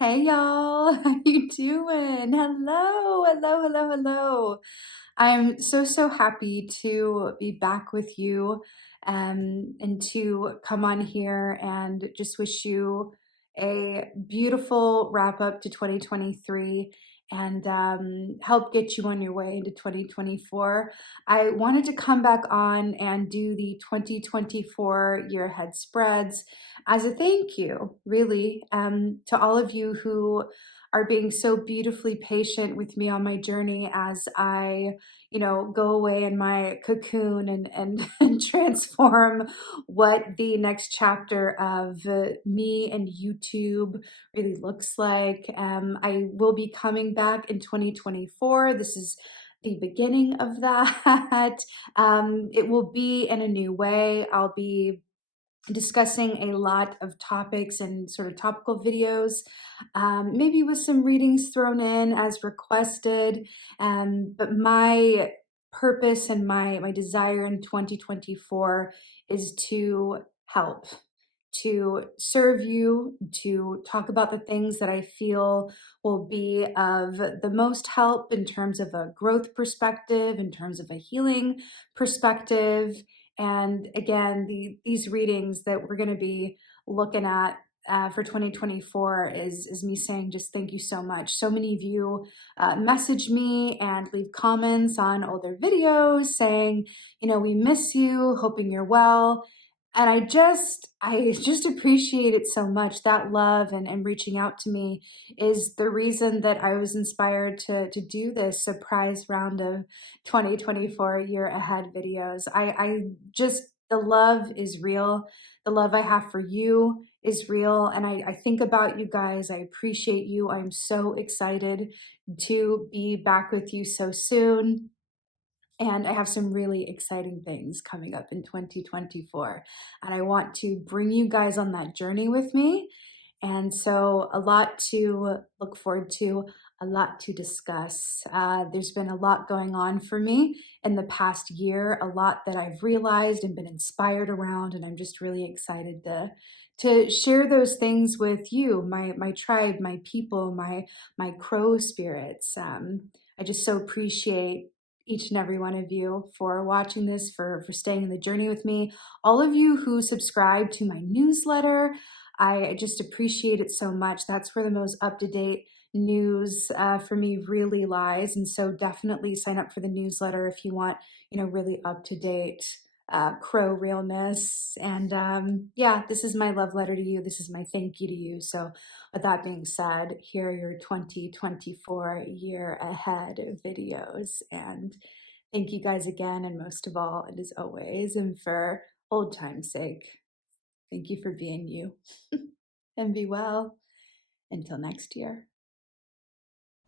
Hey y'all, how you doing? Hello. I'm so happy to be back with you and to come on here and just wish you a beautiful wrap up to 2023 and help get you on your way into 2024. I wanted to come back on and do the 2024 year ahead spreads as a thank you, really, to all of you who are being so beautifully patient with me on my journey as I, go away in my cocoon and, and transform what the next chapter of me and YouTube really looks like. I will be coming back in 2024. This is the beginning of that. It will be in a new way. I'll be discussing a lot of topics and sort of topical videos, maybe with some readings thrown in as requested. But my purpose and my desire in 2024 is to help, to serve you, to talk about the things that I feel will be of the most help in terms of a growth perspective, in terms of a healing perspective. And again, these readings that we're going to be looking at for 2024 is me saying just thank you so much. So many of you message me and leave comments on older videos saying, we miss you, hoping you're well. And I just appreciate it so much. That love and reaching out to me is the reason that I was inspired to do this surprise round of 2024 year ahead videos. I just, the love is real. The love I have for you is real. And I think about you guys. I appreciate you. I'm so excited to be back with you so soon. And I have some really exciting things coming up in 2024. And I want to bring you guys on that journey with me. And so, a lot to look forward to, a lot to discuss. There's been a lot going on for me in the past year, a lot that I've realized and been inspired around. And I'm just really excited to share those things with you, my tribe, my people, my crow spirits. I just so appreciate each and every one of you for watching this, for staying in the journey with me. All of you who subscribe to my newsletter, I just appreciate it so much. That's where the most up-to-date news for me really lies. And so definitely sign up for the newsletter if you want, really up-to-date crow realness. And yeah, this is my love letter to you. This is my thank you to you. So with that being said, here are your 2024 year ahead videos. And thank you guys again. And most of all, and as always, and for old time's sake, thank you for being you. And be well until next year.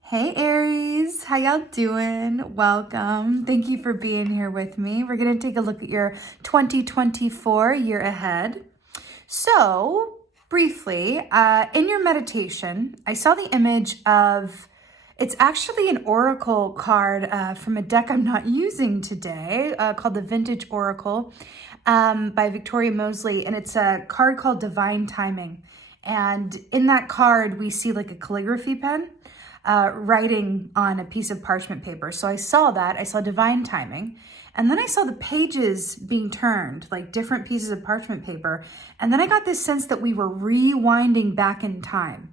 Hey Aries, how y'all doing? Welcome. Thank you for being here with me. We're going to take a look at your 2024 year ahead. So, briefly, in your meditation, I saw the image of, it's actually an oracle card from a deck I'm not using today called the Vintage Oracle by Victoria Mosley. And it's a card called Divine Timing. And in that card, we see like a calligraphy pen writing on a piece of parchment paper. So I saw that. I saw Divine Timing. And then I saw the pages being turned, like different pieces of parchment paper. And then I got this sense that we were rewinding back in time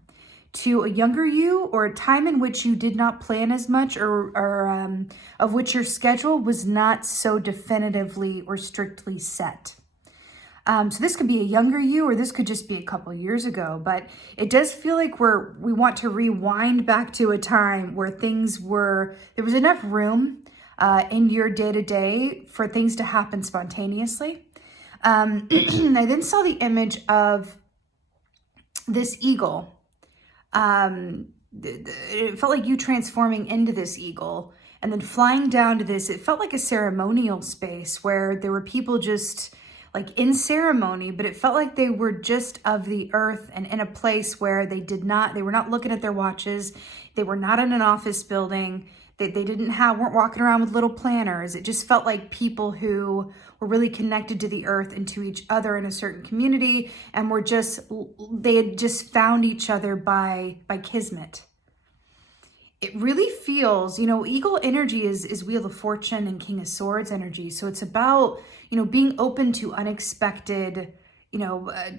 to a younger you, or a time in which you did not plan as much, or of which your schedule was not so definitively or strictly set. So this could be a younger you, or this could just be a couple years ago, but it does feel like we want to rewind back to a time where there was enough room in your day-to-day for things to happen spontaneously. I then saw the image of this eagle. It felt like you transforming into this eagle and then flying down to this. It felt like a ceremonial space where there were people just like in ceremony, but it felt like they were just of the earth and in a place where they were not looking at their watches. They were not in an office building. They weren't walking around with little planners. It just felt like people who were really connected to the earth and to each other in a certain community, and they had just found each other by kismet. It really feels, eagle energy is Wheel of Fortune and King of Swords energy. So it's about, being open to unexpected,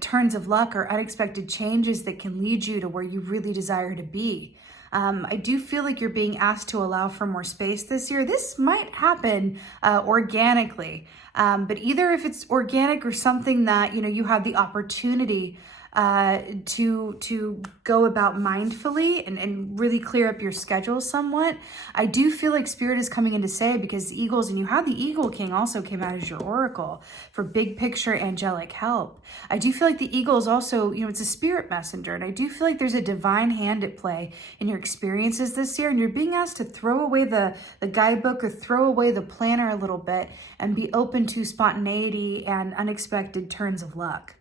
turns of luck or unexpected changes that can lead you to where you really desire to be. I do feel like you're being asked to allow for more space this year. This might happen organically, but either if it's organic or something that, you have the opportunity to go about mindfully and really clear up your schedule somewhat. I do feel like Spirit is coming in to say, because eagles, and you have the Eagle King also came out as your oracle for big picture angelic help. I do feel like the eagle is also, it's a spirit messenger. And I do feel like there's a divine hand at play in your experiences this year. And you're being asked to throw away the guidebook or throw away the planner a little bit and be open to spontaneity and unexpected turns of luck.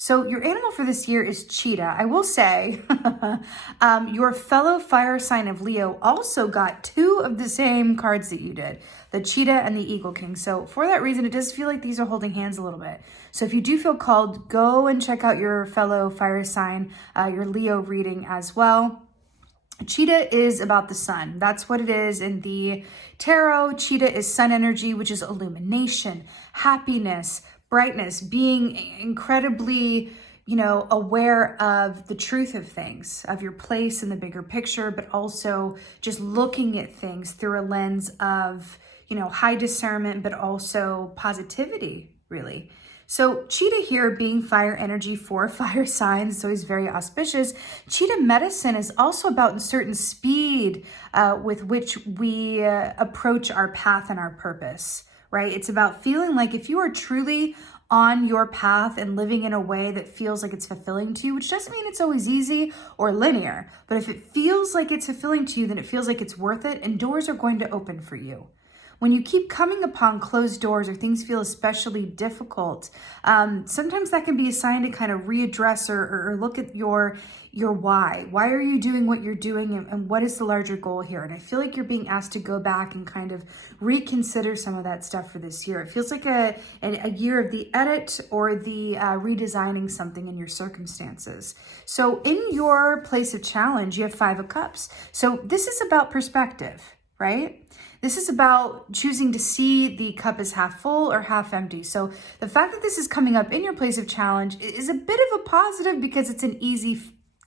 So your animal for this year is cheetah. I will say your fellow fire sign of Leo also got 2 of the same cards that you did, the cheetah and the eagle king. So for that reason, it does feel like these are holding hands a little bit. So if you do feel called, go and check out your fellow fire sign, your Leo reading as well. Cheetah is about the sun. That's what it is in the tarot. Cheetah is sun energy, which is illumination, happiness, brightness, being incredibly, aware of the truth of things, of your place in the bigger picture, but also just looking at things through a lens of, high discernment, but also positivity, really. So Cheetah here being fire energy for fire signs, so he's very auspicious. Cheetah medicine is also about a certain speed with which we approach our path and our purpose. Right? It's about feeling like if you are truly on your path and living in a way that feels like it's fulfilling to you, which doesn't mean it's always easy or linear, but if it feels like it's fulfilling to you, then it feels like it's worth it and doors are going to open for you. When you keep coming upon closed doors or things feel especially difficult, sometimes that can be a sign to kind of readdress or look at your why. Why are you doing what you're doing, and what is the larger goal here? And I feel like you're being asked to go back and kind of reconsider some of that stuff for this year. It feels like a year of the edit or the redesigning something in your circumstances. So in your place of challenge, you have 5 of Cups. So this is about perspective, right? This is about choosing to see the cup as half full or half empty. So the fact that this is coming up in your place of challenge is a bit of a positive because it's an easy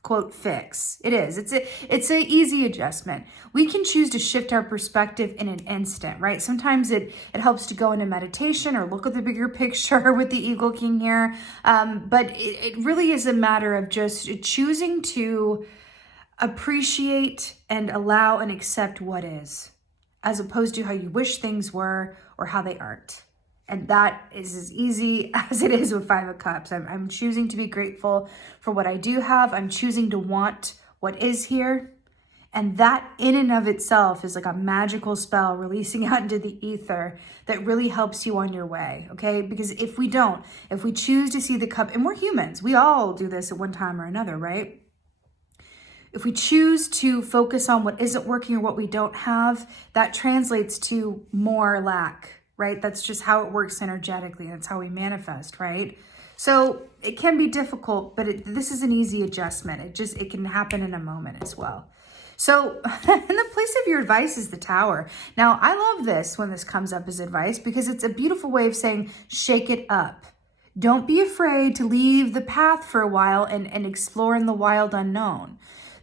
quote fix. It is. It's a easy adjustment. We can choose to shift our perspective in an instant, right? Sometimes it helps to go into meditation or look at the bigger picture with the Eagle King here. But it really is a matter of just choosing to appreciate and allow and accept what is, as opposed to how you wish things were or how they aren't. And that is as easy as it is with 5 of Cups. I'm choosing to be grateful for what I do have. I'm choosing to want what is here. And that in and of itself is like a magical spell releasing out into the ether that really helps you on your way, okay? Because if we choose to see the cup, and we're humans, we all do this at one time or another, right? If we choose to focus on what isn't working or what we don't have, that translates to more lack, right? That's just how it works energetically. That's how we manifest, right? So it can be difficult, but this is an easy adjustment. It can happen in a moment as well. So in the place of your advice is the Tower. Now, I love this when this comes up as advice because it's a beautiful way of saying, shake it up. Don't be afraid to leave the path for a while and explore in the wild unknown.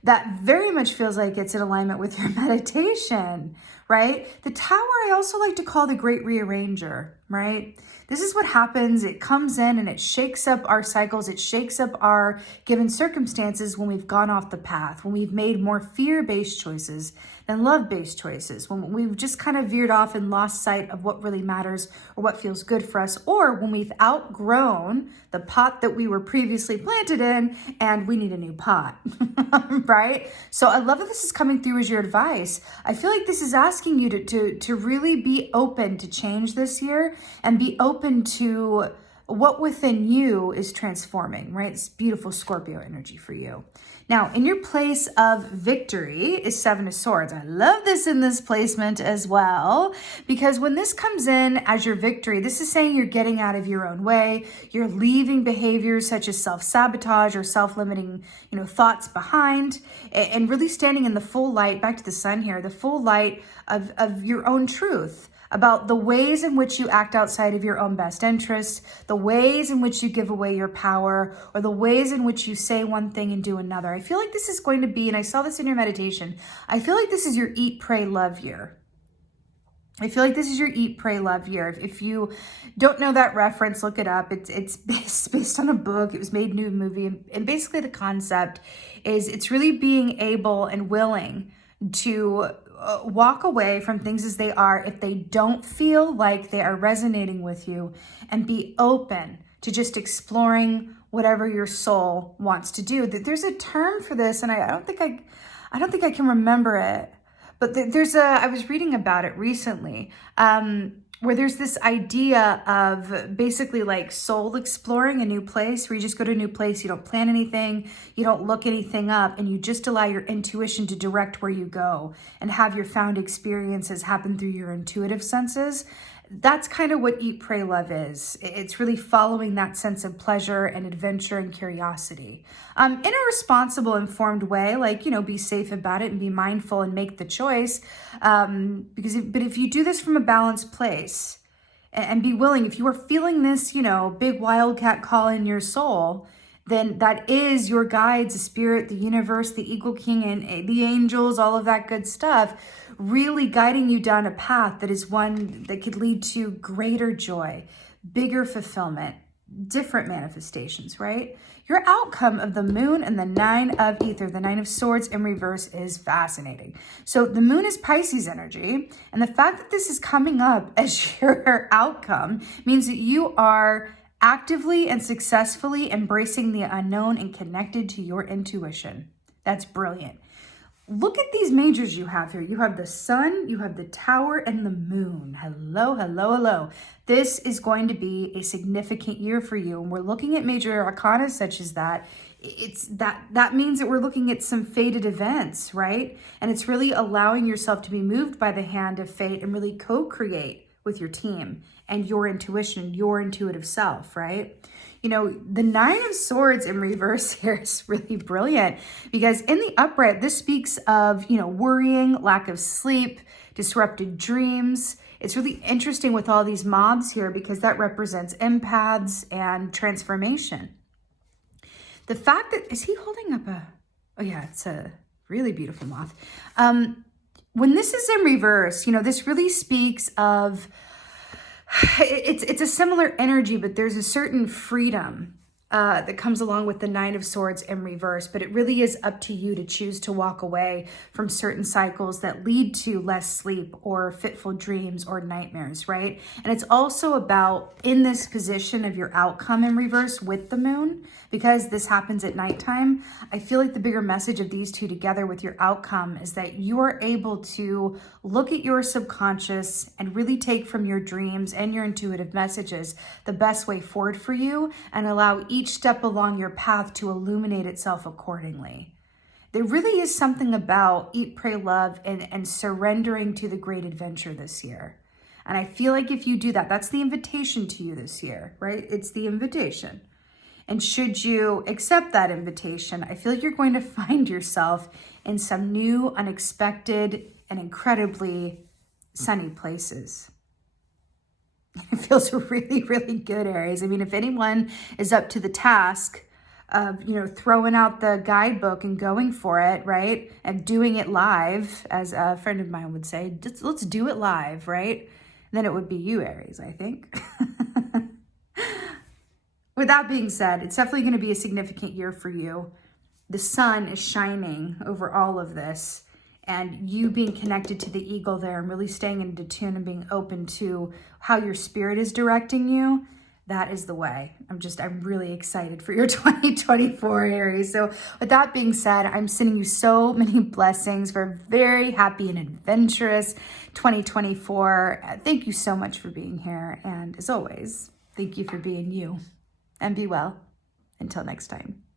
That very much feels like it's in alignment with your meditation, right? The Tower I also like to call the Great Rearranger, right? This is what happens. It comes in and it shakes up our cycles. It shakes up our given circumstances when we've gone off the path, when we've made more fear-based choices than love-based choices, when we've just kind of veered off and lost sight of what really matters or what feels good for us, or when we've outgrown the pot that we were previously planted in and we need a new pot, right? So I love that this is coming through as your advice. I feel like this is asking you to really be open to change this year and be open to what within you is transforming, right? It's beautiful Scorpio energy for you. Now, in your place of victory is Seven of Swords. I love this in this placement as well, because when this comes in as your victory, this is saying you're getting out of your own way. You're leaving behaviors such as self-sabotage or self-limiting, thoughts behind, and really standing in the full light, back to the sun here, the full light of your own truth, about the ways in which you act outside of your own best interests, the ways in which you give away your power, or the ways in which you say one thing and do another. I feel like this is going to be, and I saw this in your meditation, I feel like this is your eat, pray, love year. I feel like this is your eat, pray, love year. If you don't know that reference, look it up. It's based on a book. It was made into a movie. And basically the concept is it's really being able and willing to walk away from things as they are if they don't feel like they are resonating with you, and be open to just exploring whatever your soul wants to do. There's a term for this, and I don't think I can remember it, but I was reading about it recently, where there's this idea of basically like soul exploring a new place, where you just go to a new place, you don't plan anything, you don't look anything up, and you just allow your intuition to direct where you go and have your found experiences happen through your intuitive senses. That's kind of what Eat, Pray, Love is. It's really following that sense of pleasure and adventure and curiosity in a responsible, informed way, like, be safe about it and be mindful and make the choice. But if you do this from a balanced place and be willing, if you are feeling this, big wildcat call in your soul, then that is your guides, the spirit, the universe, the Eagle King, and the angels, all of that good stuff, really guiding you down a path that is one that could lead to greater joy, bigger fulfillment, different manifestations, right? Your outcome of the moon and the Nine of Ether, the Nine of Swords in reverse, is fascinating. So the moon is Pisces energy, and the fact that this is coming up as your outcome means that you are actively and successfully embracing the unknown and connected to your intuition. That's brilliant. Look at these majors you have here. You have the sun, you have the tower, and the moon. Hello, hello, hello. This is going to be a significant year for you. And we're looking at major arcana such as that. That means that we're looking at some fated events, right? And it's really allowing yourself to be moved by the hand of fate and really co-create with your team and your intuition, your intuitive self, right? The Nine of Swords in reverse here is really brilliant, because in the upright, this speaks of, worrying, lack of sleep, disrupted dreams. It's really interesting with all these mobs here, because that represents empaths and transformation. The fact that, is he holding up oh yeah, it's a really beautiful moth. When this is in reverse, this really speaks of, it's a similar energy, but there's a certain freedom that comes along with the Nine of Swords in reverse. But it really is up to you to choose to walk away from certain cycles that lead to less sleep or fitful dreams or nightmares, right? And it's also about, in this position of your outcome in reverse with the moon, because this happens at nighttime, I feel like the bigger message of these two together with your outcome is that you are able to look at your subconscious and really take from your dreams and your intuitive messages the best way forward for you, and allow each step along your path to illuminate itself accordingly. There really is something about Eat, Pray, Love and surrendering to the great adventure this year. And I feel like if you do that, that's the invitation to you this year, right? It's the invitation. And should you accept that invitation, I feel like you're going to find yourself in some new, unexpected, and incredibly sunny places. It feels really, really good, Aries. I mean, if anyone is up to the task of, throwing out the guidebook and going for it, right? And doing it live, as a friend of mine would say, let's do it live, right? Then it would be you, Aries, I think. With that being said, it's definitely going to be a significant year for you. The sun is shining over all of this, and you being connected to the eagle there and really staying into tune and being open to how your spirit is directing you, that is the way. I'm really excited for your 2024, Aries. So with that being said, I'm sending you so many blessings for a very happy and adventurous 2024. Thank you so much for being here. And as always, Thank you for being you, and be well. Until next time.